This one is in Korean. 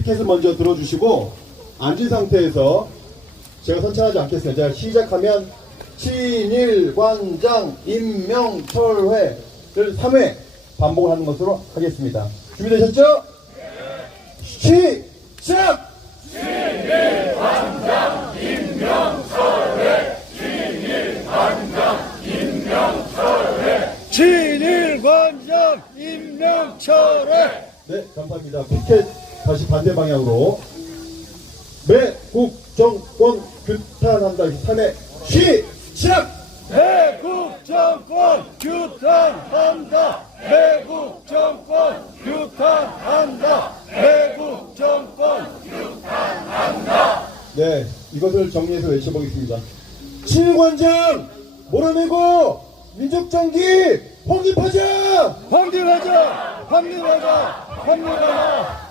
티켓을 먼저 들어주시고 앉은 상태에서 제가 선창하지 않겠습니다. 제가 시작하면 친일관장 임명철회를 3회 반복을 하는 것으로 하겠습니다. 준비되셨죠? 시작! 친일관장 임명철회 네, 감사합니다. 티켓 다시 반대 방향으로. 매국 정권 규탄한다. 3회 시작! 대국 정권 규탄한다 대국 정권 규탄한다 대국 정권 네, 이것을 정리해서 외쳐보겠습니다. 친일관장 몰아내고 민족정기 확립하자! 황딜하자 황딜하자 황딜하자